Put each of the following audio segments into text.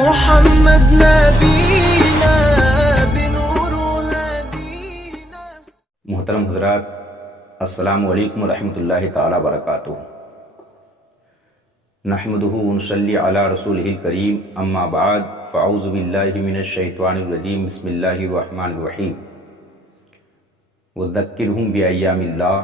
محمد نبینا بنور هدینا۔ محترم حضرات، السلام علیکم ورحمۃ اللہ تعالی وبرکاتہ۔ نحمدہ ونصلی علی رسولہ الکریم، اما بعد فاعوذ باللہ من الشیطان الرجیم، بسم اللہ الرحمن الرحیم۔ وذکرہم بایام اللہ،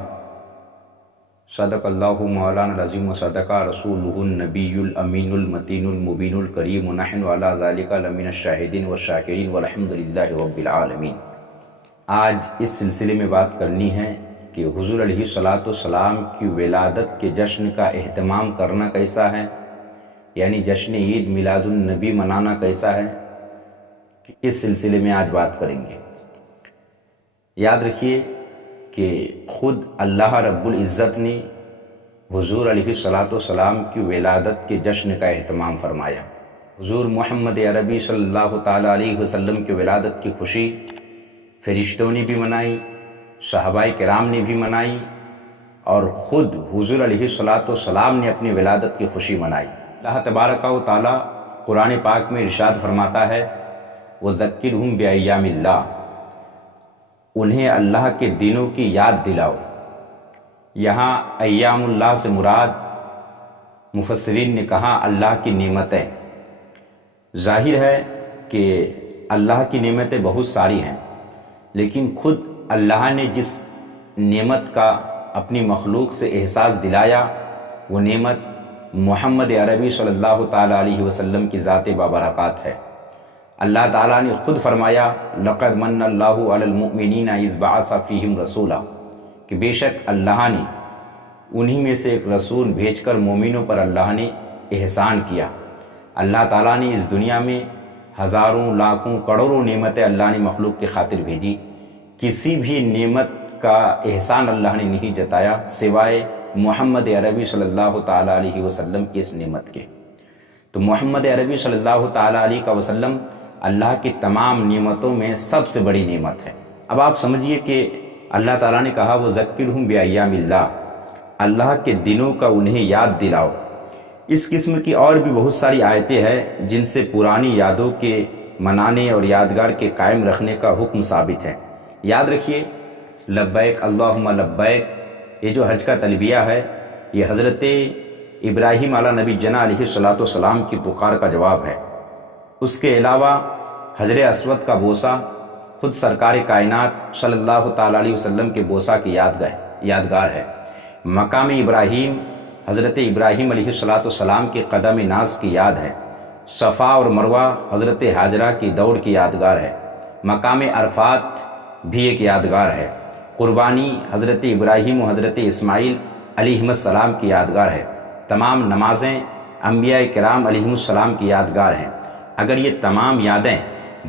صدق اللہ مولانا العظیم وصدق رسولہ النبی الامین المتین المبین الکریم، ونحن علی ذلک لمن الشاہدین والشاکرین والحمد للہ رب العالمین۔ آج اس سلسلے میں بات کرنی ہے کہ حضور علیہ الصلاۃ والسلام کی ولادت کے جشن کا اہتمام کرنا کیسا ہے، یعنی جشن عید میلاد النبی منانا کیسا ہے، اس سلسلے میں آج بات کریں گے۔ یاد رکھیے کہ خود اللہ رب العزت نے حضور علیہ الصلاۃ والسلام کی ولادت کے جشن کا اہتمام فرمایا۔ حضور محمد عربی صلی اللہ تعالیٰ علیہ وسلم کی ولادت کی خوشی فرشتوں نے بھی منائی، صحابہ کرام نے بھی منائی، اور خود حضور علیہ الصلاۃ والسلام نے اپنی ولادت کی خوشی منائی۔ اللہ تبارک و تعالیٰ قرآن پاک میں ارشاد فرماتا ہے، وذکرہم بایام اللہ، انہیں اللہ کے دنوں کی یاد دلاؤ۔ یہاں ایام اللہ سے مراد مفسرین نے کہا اللہ کی نعمتیں۔ ظاہر ہے کہ اللہ کی نعمتیں بہت ساری ہیں، لیکن خود اللہ نے جس نعمت کا اپنی مخلوق سے احساس دلایا، وہ نعمت محمد عربی صلی اللہ تعالیٰ علیہ وسلم کی ذات بابرکات ہے۔ اللہ تعالیٰ نے خود فرمایا، لقد من اللہ علی المؤمنین اذ بعث فیہم رسولا، کہ بے شک اللہ نے انہی میں سے ایک رسول بھیج کر مومنوں پر اللہ نے احسان کیا۔ اللہ تعالیٰ نے اس دنیا میں ہزاروں لاکھوں کروڑوں نعمتیں اللہ نے مخلوق کی خاطر بھیجی، کسی بھی نعمت کا احسان اللہ نے نہیں جتایا سوائے محمد عربی صلی اللہ تعالیٰ علیہ وسلم کی اس نعمت کے۔ تو محمد عربی صلی اللہ تعالیٰ علیہ وسلم اللہ کی تمام نعمتوں میں سب سے بڑی نعمت ہے۔ اب آپ سمجھیے کہ اللہ تعالیٰ نے کہا وذکرہم بایام اللہ، اللہ کے دنوں کا انہیں یاد دلاؤ۔ اس قسم کی اور بھی بہت ساری آیتیں ہیں جن سے پرانی یادوں کے منانے اور یادگار کے قائم رکھنے کا حکم ثابت ہے۔ یاد رکھیے، لبیک اللہم لبیک، یہ جو حج کا تلبیہ ہے، یہ حضرت ابراہیم علیہ نبی جنا علیہ الصلاۃ والسلام کی پکار کا جواب ہے۔ اس کے علاوہ حجر اسود کا بوسہ خود سرکار کائنات صلی اللہ تعالیٰ علیہ وسلم کے بوسہ کی یادگار ہے۔ مقام ابراہیم حضرت ابراہیم علیہ الصلاۃ والسلام کے قدم ناز کی یاد ہے۔ صفا اور مروہ حضرت ہاجرہ کی دوڑ کی یادگار ہے۔ مقام عرفات بھی ایک یادگار ہے۔ قربانی حضرت ابراہیم و حضرت اسماعیل علیہ السلام کی یادگار ہے۔ تمام نمازیں انبیاء کرام علیہ السلام کی یادگار ہیں۔ اگر یہ تمام یادیں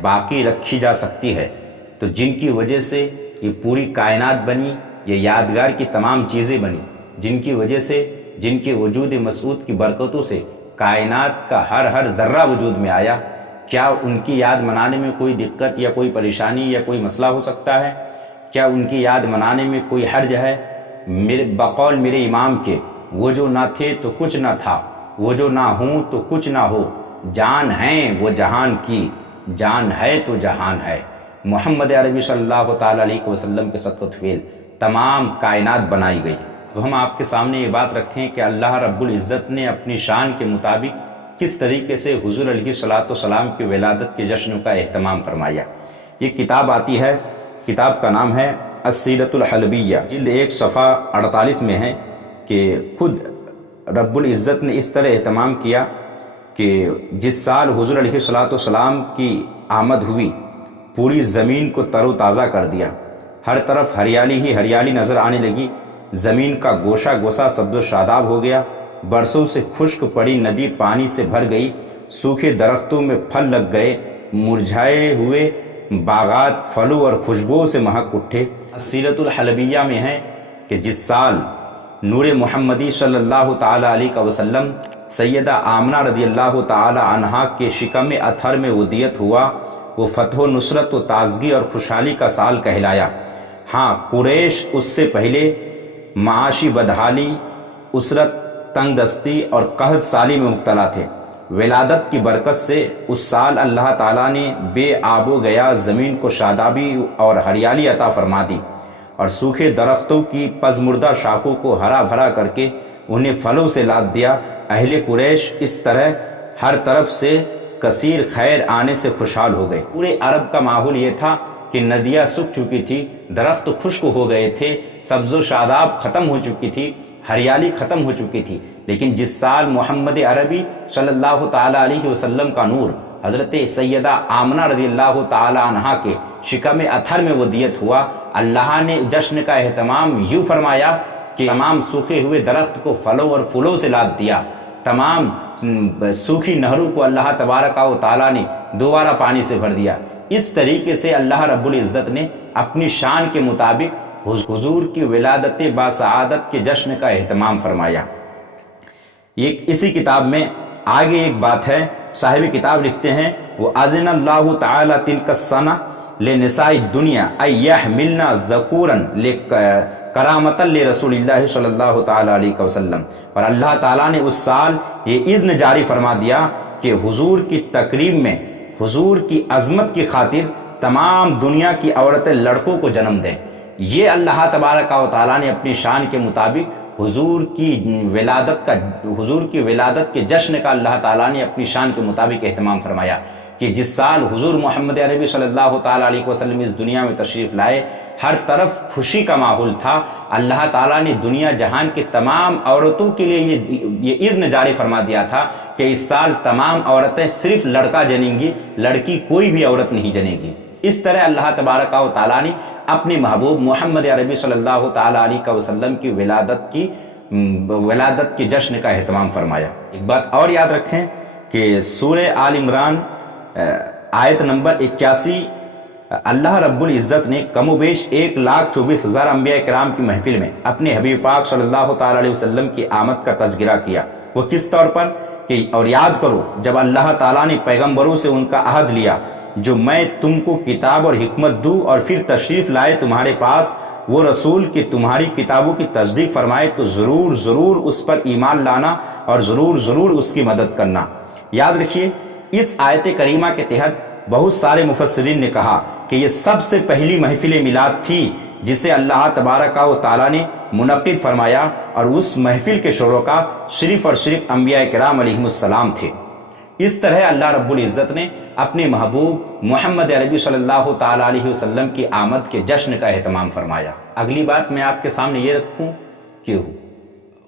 باقی رکھی جا سکتی ہے تو جن کی وجہ سے یہ پوری کائنات بنی، یہ یادگار کی تمام چیزیں بنی، جن کی وجہ سے، جن کے وجود مسعود کی برکتوں سے کائنات کا ہر ذرہ وجود میں آیا، کیا ان کی یاد منانے میں کوئی دقت یا کوئی پریشانی یا کوئی مسئلہ ہو سکتا ہے؟ کیا ان کی یاد منانے میں کوئی حرج ہے؟ بقول میرے امام کے، وہ جو نہ تھے تو کچھ نہ تھا، وہ جو نہ ہوں تو کچھ نہ ہو، جان ہیں وہ جہان کی، جان ہے تو جہان ہے۔ محمد عربی صلی اللہ تعالیٰ علیہ وسلم کے صدقۃ فعل تمام کائنات بنائی گئی۔ تو ہم آپ کے سامنے یہ بات رکھیں کہ اللہ رب العزت نے اپنی شان کے مطابق کس طریقے سے حضور علیہ الصلاۃ والسلام کی ولادت کے جشن کا اہتمام فرمایا۔ یہ کتاب آتی ہے، کتاب کا نام ہے السیرۃ الحلبیہ، جلد 1 صفحہ 48 میں ہے کہ خود رب العزت نے اس طرح اہتمام کیا کہ جس سال حضور علیہ الصلاۃ والسلام کی آمد ہوئی، پوری زمین کو تر و تازہ کر دیا۔ ہر طرف ہریالی ہی ہریالی نظر آنے لگی، زمین کا گوشہ گوشہ سبز و شاداب ہو گیا، برسوں سے خشک پڑی ندی پانی سے بھر گئی، سوکھے درختوں میں پھل لگ گئے، مرجھائے ہوئے باغات پھلوں اور خوشبوؤں سے مہک اٹھے۔ سیرۃ الحلبیہ میں ہے کہ جس سال نور محمدی صلی اللہ تعالیٰ علیہ وسلم سیدہ آمنہ رضی اللہ تعالیٰ عنہا کے شکم اطہر میں ودیت ہوا، وہ فتح و نصرت و تازگی اور خوشحالی کا سال کہلایا۔ ہاں، قریش اس سے پہلے معاشی بدحالی، اسرت، تنگ دستی اور قحط سالی میں مبتلا تھے۔ ولادت کی برکت سے اس سال اللہ تعالیٰ نے بے آب و گیا زمین کو شادابی اور ہریالی عطا فرما دی، اور سوکھے درختوں کی پزمردہ شاخوں کو ہرا بھرا کر کے انہیں پھلوں سے لاد دیا۔ اہل قریش اس طرح ہر طرف سے کثیر خیر آنے سے خوشحال ہو گئے۔ پورے عرب کا ماحول یہ تھا کہ ندیاں سوکھ چکی تھی، درخت خشک ہو گئے تھے، سبز و شاداب ختم ہو چکی تھی، ہریالی ختم ہو چکی تھی، لیکن جس سال محمد عربی صلی اللہ تعالیٰ علیہ وسلم کا نور حضرت سیدہ آمنہ رضی اللہ تعالیٰ عنہا کے شکم اطہر میں ودیت ہوا، اللہ نے جشن کا اہتمام یوں فرمایا کہ تمام سوکھے ہوئے درخت کو پھلوں اور پھولوں سے لاد دیا، تمام سوکھی نہروں کو اللہ تبارک و تعالیٰ نے دوبارہ پانی سے بھر دیا۔ اس طریقے سے اللہ رب العزت نے اپنی شان کے مطابق حضور کی ولادت باسعادت کے جشن کا اہتمام فرمایا۔ اسی کتاب میں آگے ایک بات ہے، صاحب کتاب لکھتے ہیں وَأَذِنَ اللَّهُ تَعَالَى تِلْكَ السَّنَةَ لِنِسَاءِ الدُّنْيَا أَن يَحْمِلْنَ ذَكُورًا کرامۃ لرسول اللہ صلی اللہ تعالیٰ علیہ وسلم، اور اللہ تعالیٰ نے اس سال یہ اذن جاری فرما دیا کہ حضور کی تقریب میں حضور کی عظمت کی خاطر تمام دنیا کی عورتیں لڑکوں کو جنم دیں۔ یہ اللہ تبارک و تعالیٰ نے اپنی شان کے مطابق حضور کی ولادت کے جشن کا اللہ تعالیٰ نے اپنی شان کے مطابق اہتمام فرمایا کہ جس سال حضور محمد عربی صلی اللہ تعالیٰ علیہ وسلم اس دنیا میں تشریف لائے، ہر طرف خوشی کا ماحول تھا۔ اللہ تعالیٰ نے دنیا جہان کے تمام عورتوں کے لیے یہ اذن جاری فرما دیا تھا کہ اس سال تمام عورتیں صرف لڑکا جنیں گی، لڑکی کوئی بھی عورت نہیں جنے گی۔ اس طرح اللہ تبارک و تعالیٰ نے اپنے محبوب محمد عربی صلی اللہ تعالیٰ علیہ وسلم کی ولادت کے جشن کا اہتمام فرمایا۔ ایک بات اور یاد رکھیں کہ سورہ آل عمران آیت نمبر 81 اللہ رب العزت نے کم و بیش 1,24,000 انبیاء کرام کی محفل میں اپنے حبیب پاک صلی اللہ تعالیٰ علیہ وسلم کی آمد کا تذکرہ کیا۔ وہ کس طور پر کہ اور یاد کرو جب اللہ تعالیٰ نے پیغمبروں سے ان کا عہد لیا جو میں تم کو کتاب اور حکمت دوں، اور پھر تشریف لائے تمہارے پاس وہ رسول کہ تمہاری کتابوں کی تصدیق فرمائے، تو ضرور ضرور اس پر ایمان لانا اور ضرور ضرور اس کی مدد کرنا۔ یاد رکھیے اس آیت کریمہ کے تحت بہت سارے مفسرین نے کہا کہ یہ سب سے پہلی محفل میلاد تھی جسے اللہ تبارک و تعالیٰ نے منعقد فرمایا، اور اس محفل کے شرکا صرف اور صرف انبیاء کرام علیہم السلام تھے۔ اس طرح اللہ رب العزت نے اپنے محبوب محمد عربی صلی اللہ تعالیٰ علیہ وسلم کی آمد کے جشن کا اہتمام فرمایا۔ اگلی بات میں آپ کے سامنے یہ رکھوں کہ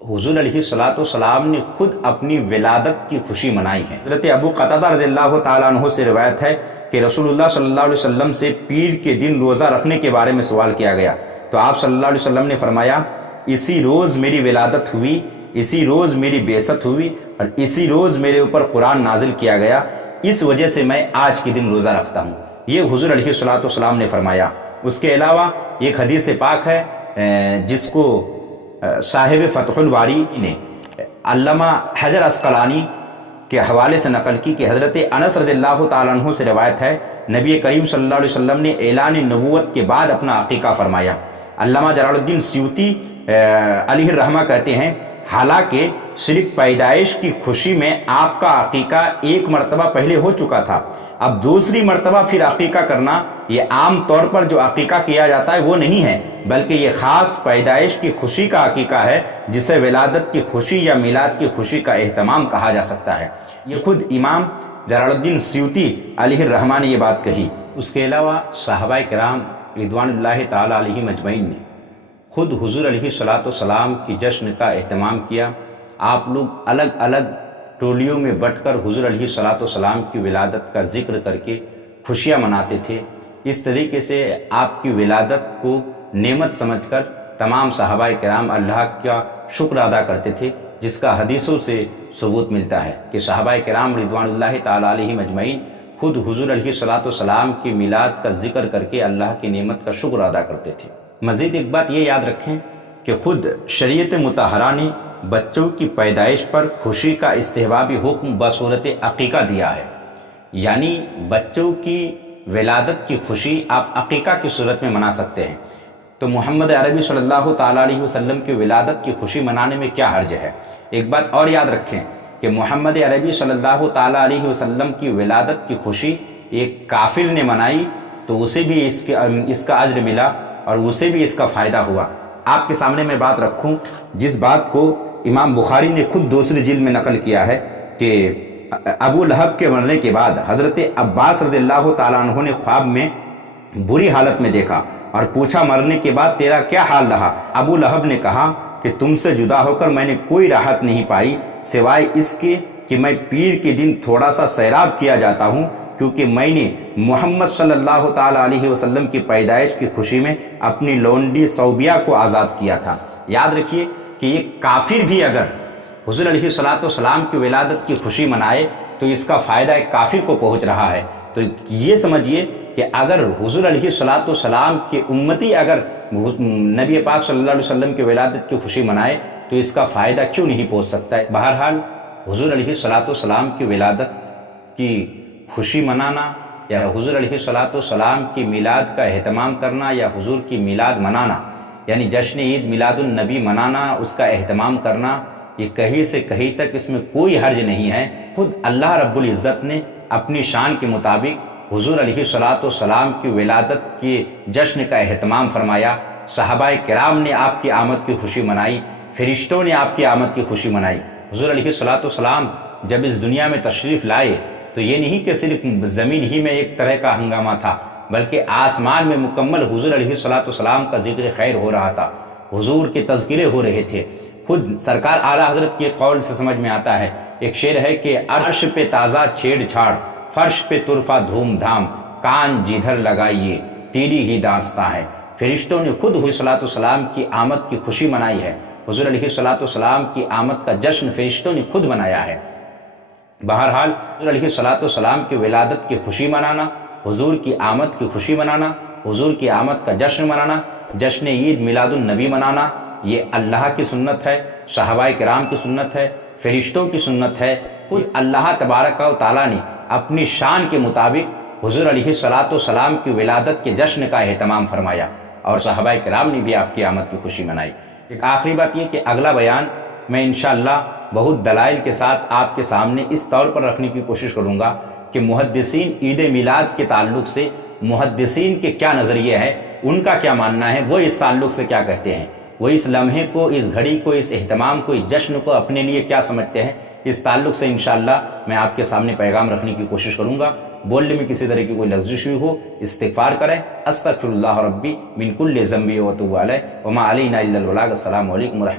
حضور علیہ الصلوۃ والسلام نے خود اپنی ولادت کی خوشی منائی ہے۔ حضرت ابو قتادہ رضی اللہ تعالیٰ عنہ سے روایت ہے کہ رسول اللہ صلی اللہ علیہ وسلم سے پیر کے دن روزہ رکھنے کے بارے میں سوال کیا گیا تو آپ صلی اللہ علیہ وسلم نے فرمایا اسی روز میری ولادت ہوئی، اسی روز میری بعثت ہوئی، اور اسی روز میرے اوپر قرآن نازل کیا گیا، اس وجہ سے میں آج کے دن روزہ رکھتا ہوں۔ یہ حضور علیہ الصلوۃ والسلام نے فرمایا۔ اس کے علاوہ ایک حدیث پاک ہے جس کو صاحب فتح الباری نے علامہ حجر عسقلانی کے حوالے سے نقل کی کہ حضرت انس رضی اللہ تعالیٰ عنہ سے روایت ہے نبی کریم صلی اللہ علیہ وسلم نے اعلان نبوت کے بعد اپنا عقیقہ فرمایا۔ علامہ جلال الدین سیوطی علیہ الرحمہ کہتے ہیں حالانکہ صرف پیدائش کی خوشی میں آپ کا عقیقہ ایک مرتبہ پہلے ہو چکا تھا، اب دوسری مرتبہ پھر عقیقہ کرنا یہ عام طور پر جو عقیقہ کیا جاتا ہے وہ نہیں ہے، بلکہ یہ خاص پیدائش کی خوشی کا عقیقہ ہے جسے ولادت کی خوشی یا میلاد کی خوشی کا اہتمام کہا جا سکتا ہے۔ یہ خود امام جلال الدین سیوطی علیہ الرحمہ نے یہ بات کہی۔ اس کے علاوہ صحابہ کرام رضوان اللہ تعالیٰ علیہ مجمعین نے خود حضور علیہ الصلوۃ والسلام کی جشن کا اہتمام کیا۔ آپ لوگ الگ الگ ٹولیوں میں بٹ کر حضور علیہ الصلوۃ والسلام کی ولادت کا ذکر کر کے خوشیاں مناتے تھے۔ اس طریقے سے آپ کی ولادت کو نعمت سمجھ کر تمام صحابہ کرام اللہ کا شکر ادا کرتے تھے، جس کا حدیثوں سے ثبوت ملتا ہے کہ صحابہ کرام رضوان اللہ تعالیٰ علیہ مجمعین خود حضور علیہ الصلوۃ والسلام کی میلاد کا ذکر کر کے اللہ کی نعمت کا شکر ادا کرتے تھے۔ مزید ایک بات یہ یاد رکھیں کہ خود شریعت مطہرہ نے بچوں کی پیدائش پر خوشی کا استحبابی حکم بصورت عقیقہ دیا ہے، یعنی بچوں کی ولادت کی خوشی آپ عقیقہ کی صورت میں منا سکتے ہیں۔ تو محمد عربی صلی اللہ تعالیٰ علیہ وسلم کی ولادت کی خوشی منانے میں کیا حرج ہے؟ ایک بات اور یاد رکھیں کہ محمد عربی صلی اللہ تعالیٰ علیہ وسلم کی ولادت کی خوشی ایک کافر نے منائی تو اسے بھی اس کا اجر ملا اور اسے بھی اس کا فائدہ ہوا۔ آپ کے سامنے میں بات رکھوں جس بات کو امام بخاری نے خود دوسری جلد میں نقل کیا ہے کہ ابو لہب کے مرنے کے بعد حضرت عباس رضی اللہ تعالیٰ عنہ نے خواب میں بری حالت میں دیکھا اور پوچھا مرنے کے بعد تیرا کیا حال رہا؟ ابو لہب نے کہا کہ تم سے جدا ہو کر میں نے کوئی راحت نہیں پائی سوائے اس کے کہ میں پیر کے دن تھوڑا سا سیراب کیا جاتا ہوں، کیونکہ میں نے محمد صلی اللہ تعالیٰ علیہ وسلم کی پیدائش کی خوشی میں اپنی لونڈی صوبیہ کو آزاد کیا تھا۔ یاد رکھیے کہ یہ کافر بھی اگر حضور علیہ السلام کی ولادت کی خوشی منائے تو اس کا فائدہ ایک کافر کو پہنچ رہا ہے۔ تو یہ سمجھیے کہ اگر حضور علیہ السلام کے امتی اگر نبی پاک صلی اللہ علیہ وسلم کی ولادت کی خوشی منائے تو اس کا فائدہ کیوں نہیں پہنچ سکتا ہے؟ بہرحال حضور علیہ السلام کی ولادت کی خوشی منانا یا حضور علیہ السلام کی میلاد کا اہتمام کرنا یا حضور کی میلاد منانا یعنی جشن عید میلاد النبی منانا، اس کا اہتمام کرنا، یہ کہیں سے کہیں تک اس میں کوئی حرج نہیں ہے۔ خود اللہ رب العزت نے اپنی شان کے مطابق حضور علیہ السلام کی ولادت کے جشن کا اہتمام فرمایا۔ صحابہ کرام نے آپ کی آمد کی خوشی منائی، فرشتوں نے آپ کی آمد کی خوشی منائی۔ حضور علیہ السلام جب اس دنیا میں تشریف لائے تو یہ نہیں کہ صرف زمین ہی میں ایک طرح کا ہنگامہ تھا، بلکہ آسمان میں مکمل حضور علیہ السلام کا ذکر خیر ہو رہا تھا، حضور کے تذکرے ہو رہے تھے۔ خود سرکار اعلیٰ حضرت کے قول سے سمجھ میں آتا ہے، ایک شعر ہے کہ عرش پہ تازہ چھیڑ چھاڑ، فرش پہ طرفہ دھوم دھام، کان جدھر لگائیے تیری ہی داستاں ہے۔ فرشتوں نے خود حضور علیہ السلام کی آمد کی خوشی منائی ہے۔ حضور علیہ السلام کی آمد کا جشن فرشتوں نے خود منایا ہے۔ بہرحال حضور علیہ السلام کی ولادت کی خوشی منانا، حضور کی آمد کی خوشی منانا، حضور کی آمد کا جشن منانا، جشن عید میلاد النبی منانا، یہ اللہ کی سنت ہے، صحابہ کرام کی سنت ہے، فرشتوں کی سنت ہے۔ خود اللہ تبارک و تعالیٰ نے اپنی شان کے مطابق حضور علیہ السلام کی ولادت کے جشن کا اہتمام فرمایا اور صحابہ کرام نے بھی آپ کی آمد کی خوشی منائی۔ ایک آخری بات یہ کہ اگلا بیان میں انشاءاللہ بہت دلائل کے ساتھ آپ کے سامنے اس طور پر رکھنے کی کوشش کروں گا کہ محدثین عید میلاد کے تعلق سے محدثین کے کیا نظریے ہے، ان کا کیا ماننا ہے، وہ اس تعلق سے کیا کہتے ہیں، وہ اس لمحے کو، اس گھڑی کو، اس اہتمام کو، اس جشن کو اپنے لیے کیا سمجھتے ہیں، اس تعلق سے انشاءاللہ میں آپ کے سامنے پیغام رکھنے کی کوشش کروں گا۔ بولنے میں کسی طرح کی کوئی لغزش ہوئی ہو استغفار کریں۔ استغفر اللہ ربی من کل ذنب و اتوب الیہ وما علینا الا البلاغ۔ السلام علیکم ورحمۃ اللہ۔